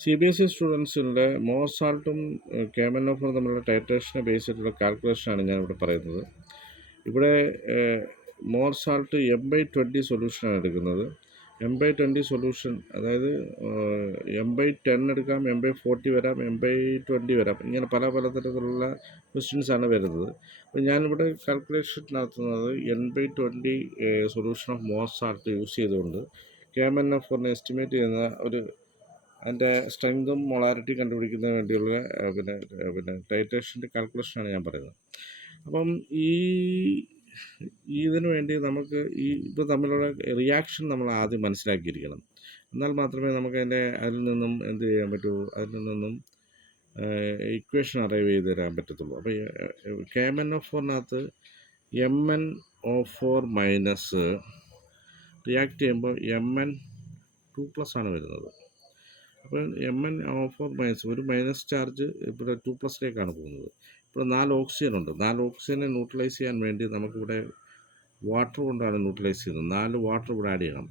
C B S E സ്റ്റുഡൻസിൻ്റെ Mohr സാൾട്ടും കേമനോഫറും തമ്മിലുള്ള ടൈട്രേഷനെ ബേസ് ചെയ്തിട്ടുള്ള കാൽക്കുലേഷനാണ് ഞാനിവിടെ പറയുന്നത്. ഇവിടെ മോർ സാൾട്ട് M/20 സൊല്യൂഷനാണ് എടുക്കുന്നത്. M/20 സൊല്യൂഷൻ, അതായത് M/10 എടുക്കാം, M/40 വരാം, M/20 വരാം, ഇങ്ങനെ പല തരത്തിലുള്ള ക്വസ്റ്റ്യൻസാണ് വരുന്നത്. അപ്പോൾ ഞാനിവിടെ കാൽക്കുലേഷൻ നടത്തുന്നത് N/20 solution of more salt use ചെയ്തുകൊണ്ട് KMnO4 എസ്റ്റിമേറ്റ് ചെയ്യുന്ന അതിൻ്റെ സ്ട്രെങ്തും മൊളാരിറ്റി കണ്ടുപിടിക്കുന്നതിന് വേണ്ടിയുള്ള പിന്നെ ടൈട്രേഷൻ്റെ കാൽക്കുലേഷനാണ് ഞാൻ പറയുന്നത്. അപ്പം ഇതിനു വേണ്ടി നമുക്ക് ഇത് തമ്മിലുള്ള റിയാക്ഷൻ നമ്മൾ ആദ്യം മനസ്സിലാക്കിയിരിക്കണം. എന്നാൽ മാത്രമേ നമുക്ക് അതിൽ നിന്നും എന്ത് ചെയ്യാൻ പറ്റൂ, അതിൽ നിന്നും ഇക്വേഷൻ അറൈവ് ചെയ്ത് തരാൻ പറ്റത്തുള്ളൂ. അപ്പോൾ KMnO4-നകത്ത് MnO4 മൈനസ് റിയാക്ട് ചെയ്യുമ്പോൾ Mn2+ ആണ് വരുന്നത്. അപ്പോൾ MnO4 മൈനസ് ഒരു മൈനസ് ചാർജ് ഇവിടെ 2+ലേക്കാണ് പോകുന്നത്. ഇവിടെ 4 ഓക്സിജൻ ഉണ്ട്. 4 ഓക്സിജനെ ന്യൂട്രലൈസ് ചെയ്യാൻ വേണ്ടി നമുക്കിവിടെ വാട്ടർ കൊണ്ടാണ് ന്യൂട്രലൈസ് ചെയ്യുന്നത്. 4 വാട്ടർ ഇവിടെ ആഡ് ചെയ്യണം.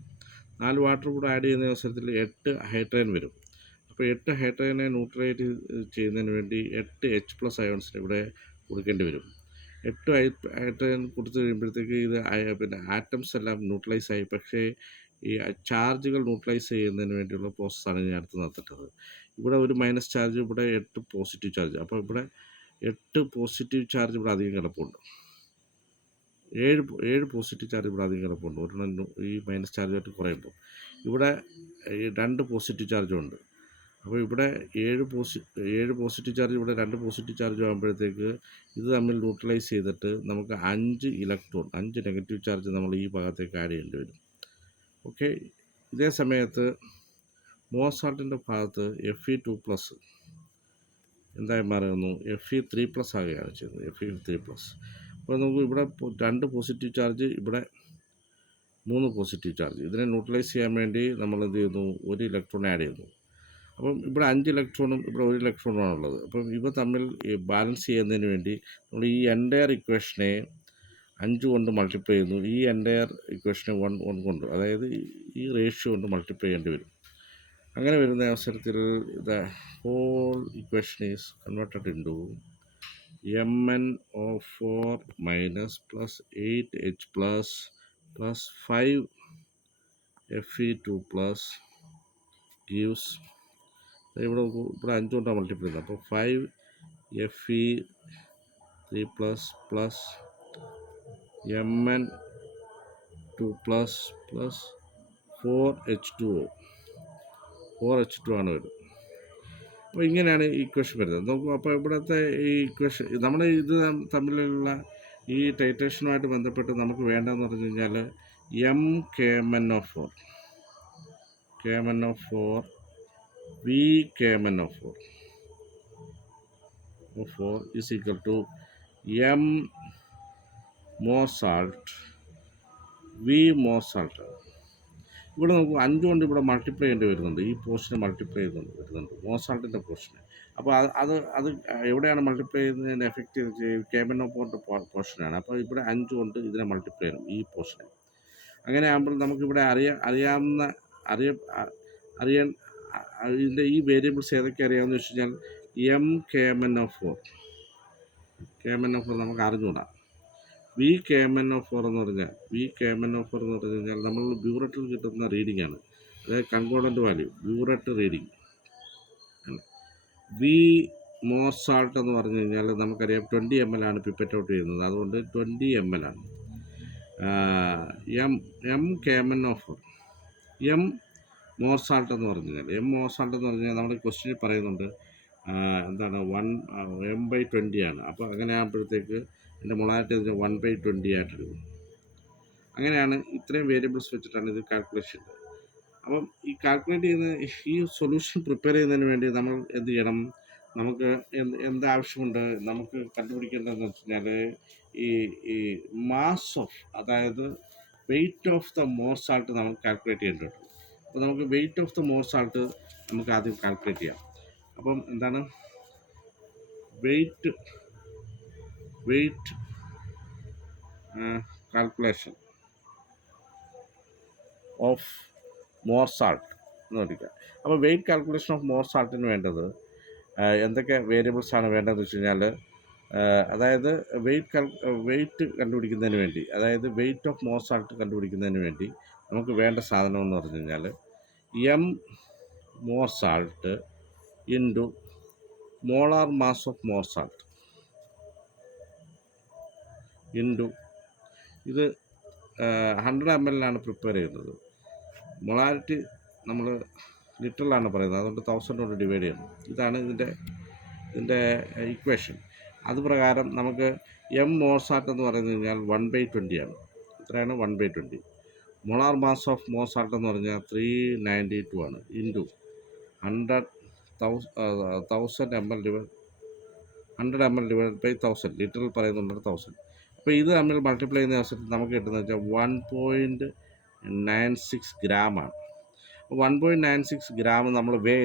4 വാട്ടർ ഇവിടെ ആഡ് ചെയ്യുന്ന അവസരത്തിൽ 8 ഹൈഡ്രജൻ വരും. അപ്പോൾ 8 ഹൈഡ്രജനെ ന്യൂട്രലൈറ്റ് ചെയ്യുന്നതിന് വേണ്ടി 8 H+ അയോൺസിന് ഇവിടെ കൊടുക്കേണ്ടി വരും. 8 ഹൈഡ്രജൻ കൊടുത്തു കഴിയുമ്പോഴത്തേക്ക് ഇത് ആറ്റംസ് എല്ലാം ന്യൂട്രലൈസ് ആയി. പക്ഷേ ഈ ചാർജുകൾ ന്യൂട്രലൈസ് ചെയ്യുന്നതിന് വേണ്ടിയുള്ള പ്രോസസ്സാണ് ഞാൻ അടുത്ത് നടത്തേണ്ടത്. ഇവിടെ ഒരു മൈനസ് ചാർജ്, ഇവിടെ 8 പോസിറ്റീവ് ചാർജ്. അപ്പോൾ ഇവിടെ 8 പോസിറ്റീവ് ചാർജ് ഇവിടെ അധികം കിടപ്പുണ്ട്. 7 പോസിറ്റീവ് ചാർജ് ഇവിടെ അധികം കിടപ്പുണ്ട്. ഒരെണ്ണം ഈ മൈനസ് ചാർജായിട്ട് കുറയുമ്പോൾ ഇവിടെ 2 പോസിറ്റീവ് ചാർജും ഉണ്ട്. അപ്പോൾ ഇവിടെ 7 പോസിറ്റീവ് ചാർജ്, ഇവിടെ 2 പോസിറ്റീവ് ചാർജ് ആകുമ്പോഴത്തേക്ക് ഇത് തമ്മിൽ ന്യൂട്രലൈസ് ചെയ്തിട്ട് നമുക്ക് 5 നെഗറ്റീവ് ചാർജ് നമ്മൾ ഈ ഭാഗത്തേക്ക് ആഡ് ചെയ്യേണ്ടി വരും. ഓക്കെ. ഇതേ സമയത്ത് മോർ സാൾട്ടിൻ്റെ ഭാഗത്ത് Fe2+ എന്തായി മാറുന്നു, Fe3+ ആകുകയാണ് ചെയ്യുന്നത്. Fe3+. അപ്പോൾ നമുക്ക് ഇവിടെ 2 പോസിറ്റീവ് ചാർജ്, ഇവിടെ 3 പോസിറ്റീവ് ചാർജ്. ഇതിനെ ന്യൂട്രലൈസ് ചെയ്യാൻ വേണ്ടി നമ്മൾ എന്ത് ചെയ്യുന്നു, 1 ഇലക്ട്രോൺ ആഡ് ചെയ്യുന്നു. അപ്പം ഇവിടെ 5 ഇലക്ട്രോണും ഇവിടെ 1 ഇലക്ട്രോണുമാണുള്ളത്. അപ്പം ഇവ തമ്മിൽ ബാലൻസ് ചെയ്യുന്നതിന് വേണ്ടി നമ്മൾ ഈ എൻറ്റയർ ഇക്വേഷനെ 5 കൊണ്ട് മൾട്ടിപ്ലൈ ചെയ്യുന്നു. ഈ എൻറ്റയർ ഇക്വേഷനെ 1 കൊണ്ട്, അതായത് ഈ റേഷ്യോ കൊണ്ട് മൾട്ടിപ്ലൈ ചെയ്യേണ്ടി വരും. അങ്ങനെ വരുന്ന അവസരത്തിൽ the whole equation is converted into MnO4 minus plus 8H+ plus 5 Fe2+ gives, ഇവിടെ 5 കൊണ്ടാണ് മൾട്ടിപ്ലൈ ചെയ്യുന്നത്. അപ്പോൾ 5 Fe3+ plus Mn2+ plus 4H2 ആണ് വരുന്നത്. അപ്പോൾ ഇങ്ങനെയാണ് ഈ ഇക്വേഷൻ വരുന്നത്. നോക്കൂ, അപ്പോൾ ഇവിടുത്തെ ഈ ഇക്വേഷൻ നമ്മൾ ഇത് തമ്മിലുള്ള ഈ ടൈട്രേഷനുമായിട്ട് ബന്ധപ്പെട്ട് നമുക്ക് വേണ്ടതെന്ന് പറഞ്ഞു കഴിഞ്ഞാൽ KMnO4 VKMnO4 is equal to M more salt V more salt. ഇവിടെ നമുക്ക് 5 കൊണ്ട് ഇവിടെ മൾട്ടിപ്ലൈ ചെയ്യേണ്ടി വരുന്നുണ്ട്. ഈ പോർഷനെ മൾട്ടിപ്ലൈ വരുന്നുണ്ട് മോസാൾട്ടിൻ്റെ പോർഷനെ. അപ്പോൾ അത് എവിടെയാണ് മൾട്ടിപ്ലൈ ചെയ്യുന്നതിന് എഫക്റ്റ് KMnO4 പോർഷനാണ്. അപ്പോൾ ഇവിടെ 5 കൊണ്ട് ഇതിനെ മൾട്ടിപ്ലൈ ചെയ്യണം, ഈ പോർഷനെ. അങ്ങനെ ആകുമ്പോൾ നമുക്കിവിടെ അറിയാൻ ഇതിൻ്റെ ഈ വേരിയബിൾസ് ഏതൊക്കെ അറിയാമെന്ന് വെച്ച് കഴിഞ്ഞാൽ KMnO4 നമുക്ക് അറിഞ്ഞുകൂടാ. VKMnO4 എന്ന് പറഞ്ഞാൽ നമ്മൾ ബ്യൂററ്റിൽ കിട്ടുന്ന റീഡിംഗ് ആണ്, അതായത് concordant value, burette reading. V Mohr salt എന്ന് പറഞ്ഞു കഴിഞ്ഞാൽ നമുക്കറിയാം 20 ml ആണ് പിപ്പറ്റ് ഔട്ട് ചെയ്യുന്നത്, അതുകൊണ്ട് 20 ml ആണ്. KMnO4 മോർ സാൾട്ട് എന്ന് പറഞ്ഞു കഴിഞ്ഞാൽ നമ്മുടെ ക്വസ്റ്റ്യനിൽ പറയുന്നുണ്ട് എന്താണ്, 1/20 ആണ്. അപ്പോൾ അങ്ങനെ ആകുമ്പോഴത്തേക്ക് എൻ്റെ മൊളാരിറ്റി 1/20 ആയിട്ടെടുക്കും. അങ്ങനെയാണ് ഇത്രയും വേരിയബിൾസ് വെച്ചിട്ടാണ് ഇത് കാൽക്കുലേറ്റ് ചെയ്യുന്നത്. അപ്പം ഈ കാൽക്കുലേറ്റ് ചെയ്യുന്ന ഈ സൊല്യൂഷൻ പ്രിപ്പയർ ചെയ്യുന്നതിന് വേണ്ടി നമ്മൾ എന്ത് ചെയ്യണം, നമുക്ക് എന്താവശ്യമുണ്ട്, നമുക്ക് കണ്ടുപിടിക്കേണ്ടതെന്ന് വെച്ച് കഴിഞ്ഞാൽ ഈ മാസ് ഓഫ്, അതായത് weight of the Mohr salt നമ്മൾ കാൽക്കുലേറ്റ് ചെയ്യേണ്ടതുണ്ട്. അപ്പോൾ നമുക്ക് weight of the Mohr salt നമുക്ക് ആദ്യം കാൽക്കുലേറ്റ് ചെയ്യാം. അപ്പം എന്താണ് weight calculation of Mohr salt എന്ന് പഠിക്കുക. അപ്പോൾ വെയിറ്റ് കാൽക്കുലേഷൻ ഓഫ് മോർ സാൾട്ടിന് വേണ്ടത് എന്തൊക്കെ വേരിയബിൾസാണ് വേണ്ടതെന്ന് വെച്ച് കഴിഞ്ഞാൽ, അതായത് വെയിറ്റ് കണ്ടുപിടിക്കുന്നതിന് വേണ്ടി, അതായത് വെയിറ്റ് ഓഫ് മോർ സാൾട്ട് കണ്ടുപിടിക്കുന്നതിന് വേണ്ടി നമുക്ക് വേണ്ട സാധനം എന്ന് പറഞ്ഞു കഴിഞ്ഞാൽ M Mohr salt into molar mass of more salt into ഇത് 100 ml പ്രിപ്പയർ ചെയ്യുന്നത്. മൊളാരിറ്റി നമ്മൾ ലിറ്ററിലാണ് പറയുന്നത്, അതുകൊണ്ട് 1000 കൊണ്ട് ഡിവൈഡ് ചെയ്യണം. ഇതാണ് ഇതിൻ്റെ ഇക്വേഷൻ. അത് പ്രകാരം നമുക്ക് എം മോർ സാൾട്ട് എന്ന് പറയുന്നത് കഴിഞ്ഞാൽ 1/20 ആണ്. എത്രയാണ്? 1/20. Molar mass of more salt എന്ന് പറഞ്ഞാൽ 392 ആണ്. ഇൻറ്റു 1000 ml ഡിവൈഡ് ബൈ 1000, ലിറ്ററിൽ പറയുന്നുണ്ട് 1000. അപ്പോൾ ഇത് തമ്മിൽ മൾട്ടിപ്ലൈ ചെയ്യുന്ന അവസരത്തിൽ നമുക്ക് കിട്ടുന്നത് വെച്ചാൽ 1.96 ഗ്രാമാണ്. 1.96 ഗ്രാം നമ്മൾ വേ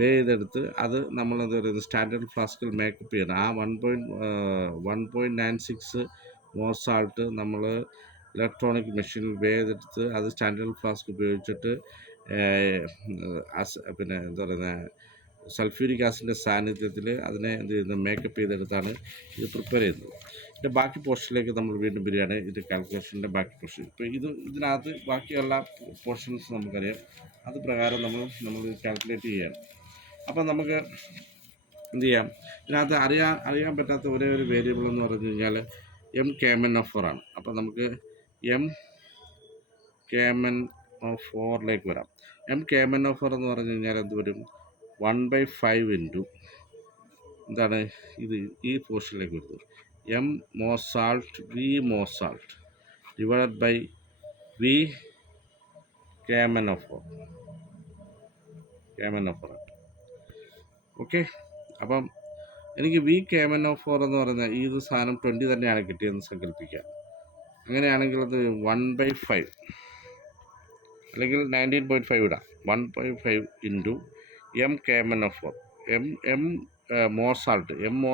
ചെയ്തെടുത്ത് അത് നമ്മൾ എന്താ പറയുന്നത്, സ്റ്റാൻഡേർഡ് ഫ്ലാസ്കിൽ മേക്കപ്പ് ചെയ്യണം. ആ 1.96 മോർ സാൾട്ട് നമ്മൾ ഇലക്ട്രോണിക് മെഷീനിൽ വേ ചെയ്തെടുത്ത് അത് സ്റ്റാൻഡേർഡ് ഫ്ലാസ്ക് ഉപയോഗിച്ചിട്ട് പിന്നെ എന്താ പറയുന്നത്, സൾഫ്യൂരിക് ആസിഡിൻ്റെ സാന്നിധ്യത്തിൽ അതിനെ എന്ത് ചെയ്യുന്നത്, മേക്കപ്പ് ചെയ്തെടുത്താണ് ഇത് പ്രിപ്പയർ ചെയ്യുന്നത്. ഇതിൻ്റെ ബാക്കി പോർഷനിലേക്ക് നമ്മൾ വീണ്ടും വരികയാണ്. ഇത് കാൽക്കുലേഷൻ്റെ ബാക്കി പോർഷൻ. ഇപ്പോൾ ഇതിനകത്ത് ബാക്കിയുള്ള പോർഷൻസ് നമുക്കറിയാം. അത് പ്രകാരം നമ്മൾ കാൽക്കുലേറ്റ് ചെയ്യുകയാണ്. അപ്പം നമുക്ക് എന്ത് ചെയ്യാം, ഇതിനകത്ത് അറിയാൻ പറ്റാത്ത ഒരേ ഒരു വേരിയബിൾ എന്ന് പറഞ്ഞു കഴിഞ്ഞാൽ MKMnO4 ആണ്. അപ്പം നമുക്ക് MKMnO4ലേക്ക് വരാം. MKMnO4 എന്ന് പറഞ്ഞു കഴിഞ്ഞാൽ എന്ത് വരും? 1/5 ഇൻറ്റു എന്താണ് ഇത്, ഈ പോർഷനിലേക്ക് വരുന്നത് m Mohr salt v Mohr salt divided by v KMnO4 okay. അപ്പം എനിക്ക് വി KMnO4 എന്ന് പറയുന്നത് ഈ സാധനം 20 തന്നെയാണ് കിട്ടിയതെന്ന് സങ്കല്പിക്കുക. അങ്ങനെയാണെങ്കിൽ അത് 1/5 അല്ലെങ്കിൽ 19.5 ഇടാം. 1/5 ഇൻറ്റു MKMnO4 മോർ സാൾട്ട് എന്ന്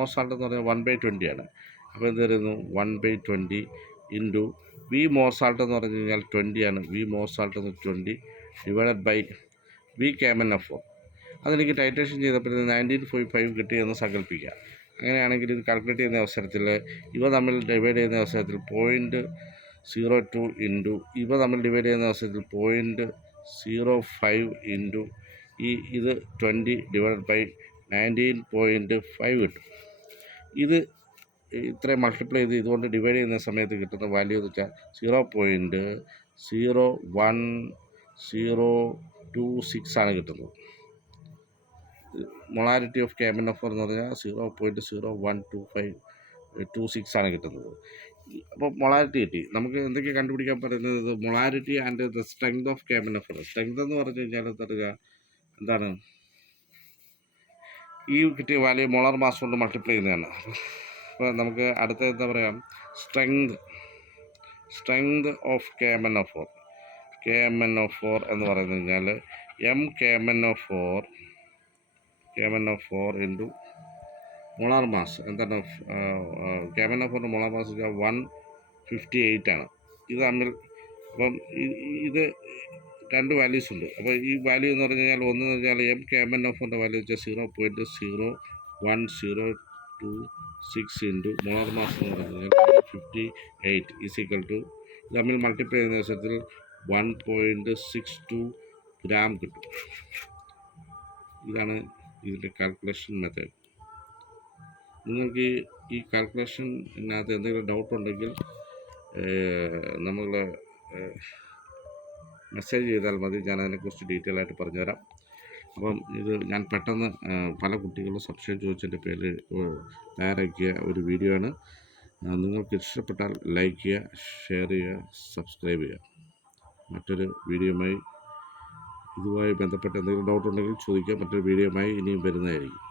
പറഞ്ഞാൽ 1/20 ആണ്. അപ്പോൾ എന്ത് വരുന്നു? 1/20 ഇൻറ്റു വി മോർ സാൾട്ട് എന്ന് പറഞ്ഞു കഴിഞ്ഞാൽ 20 ആണ്. വി മോർ സാൾട്ട് എന്ന് 20 ഡിവൈഡഡ് ബൈ വി KMnO4. അതെനിക്ക് ടൈറ്റേഷൻ ചെയ്തപ്പോൾ 19.5 കിട്ടിയെന്ന് സങ്കല്പിക്കുക. അങ്ങനെയാണെങ്കിൽ ഇത് കാൽക്കുലേറ്റ് ചെയ്യുന്ന അവസരത്തിൽ ഇവ തമ്മിൽ ഡിവൈഡ് ചെയ്യുന്ന അവസരത്തിൽ 0.02 ഇൻറ്റു ഇവ തമ്മിൽ ഡിവൈഡ് ചെയ്യുന്ന അവസരത്തിൽ 0.05 ഇൻറ്റു ഇത് 20 ഡിവൈഡ് ബൈ 19.5 കിട്ടും. ഇത് ഇത്രയും മൾട്ടിപ്ലൈ ചെയ്ത് ഇതുകൊണ്ട് ഡിവൈഡ് ചെയ്യുന്ന സമയത്ത് കിട്ടുന്ന വാല്യൂ എന്ന് വെച്ചാൽ 0.01026 ആണ് കിട്ടുന്നത്. മൊളാരിറ്റി ഓഫ് KMnO4 എന്ന് പറഞ്ഞാൽ 0.01226 ആണ് കിട്ടുന്നത്. അപ്പോൾ മൊളാരിറ്റി കിട്ടി. നമുക്ക് എന്തൊക്കെ കണ്ടുപിടിക്കാൻ പറയുന്നത്? Molarity and the strength of KMnO4. Strength എന്ന് പറഞ്ഞു കഴിഞ്ഞാൽ എന്താണ്, ഈ കിട്ടിയ വാല്യൂ മോളാർ മാസ് കൊണ്ട് മൾട്ടിപ്ലൈ ചെയ്യുന്നതാണ്. അപ്പോൾ നമുക്ക് അടുത്ത എന്താ പറയുക, സ്ട്രെങ്ത് ഓഫ് KMnO4 എന്ന് പറഞ്ഞു കഴിഞ്ഞാൽ KMnO4 ഇൻറ്റു മോളാർ മാസ് എന്താണ്, KMnO4ൻ്റെ മോളാർ മാസ് 158 ആണ്. ഇത് തമ്മിൽ അപ്പം ഇത് രണ്ട് വാല്യൂസ് ഉണ്ട്. അപ്പോൾ ഈ വാല്യൂ എന്ന് പറഞ്ഞു കഴിഞ്ഞാൽ ഒന്ന് എന്ന് പറഞ്ഞാൽ KMnO4ൻ്റെ വാല്യൂ വെച്ചാൽ 0.01226 ഇൻറ്റു മോളാർ മാസ് എന്ന് പറഞ്ഞു കഴിഞ്ഞാൽ 158 ഈക്വൽ ടു തമ്മിൽ മൾട്ടിപ്ലൈ ചെയ്യുന്ന ദിവസത്തിൽ 1.62 ഗ്രാം കിട്ടും. ഇതാണ് ഇതിൻ്റെ കാൽക്കുലേഷൻ മെത്തേഡ്. നിങ്ങൾക്ക് ഈ കാൽക്കുലേഷനകത്ത് എന്തെങ്കിലും ഡൗട്ട് ഉണ്ടെങ്കിൽ നമ്മൾ മെസ്സേജ് ചെയ്താൽ മതി. ഞാൻ അതിനെക്കുറിച്ച് ഡീറ്റെയിൽ ആയിട്ട് പറഞ്ഞുതരാം. അപ്പം ഇത് ഞാൻ പെട്ടെന്ന് പല കുട്ടികളും സംശയം ചോദിച്ചതിൻ്റെ പേരിൽ തയ്യാറാക്കിയ ഒരു വീഡിയോ ആണ്. നിങ്ങൾക്ക് ഇഷ്ടപ്പെട്ടാൽ ലൈക്ക് ചെയ്യുക, ഷെയർ ചെയ്യുക, സബ്സ്ക്രൈബ് ചെയ്യുക. മറ്റൊരു വീഡിയോയുമായി ഇതുമായി ബന്ധപ്പെട്ട് എന്തെങ്കിലും ഡൗട്ട് ഉണ്ടെങ്കിൽ ചോദിക്കുക. മറ്റൊരു വീഡിയോയുമായി ഇനിയും വരുന്നതായിരിക്കും.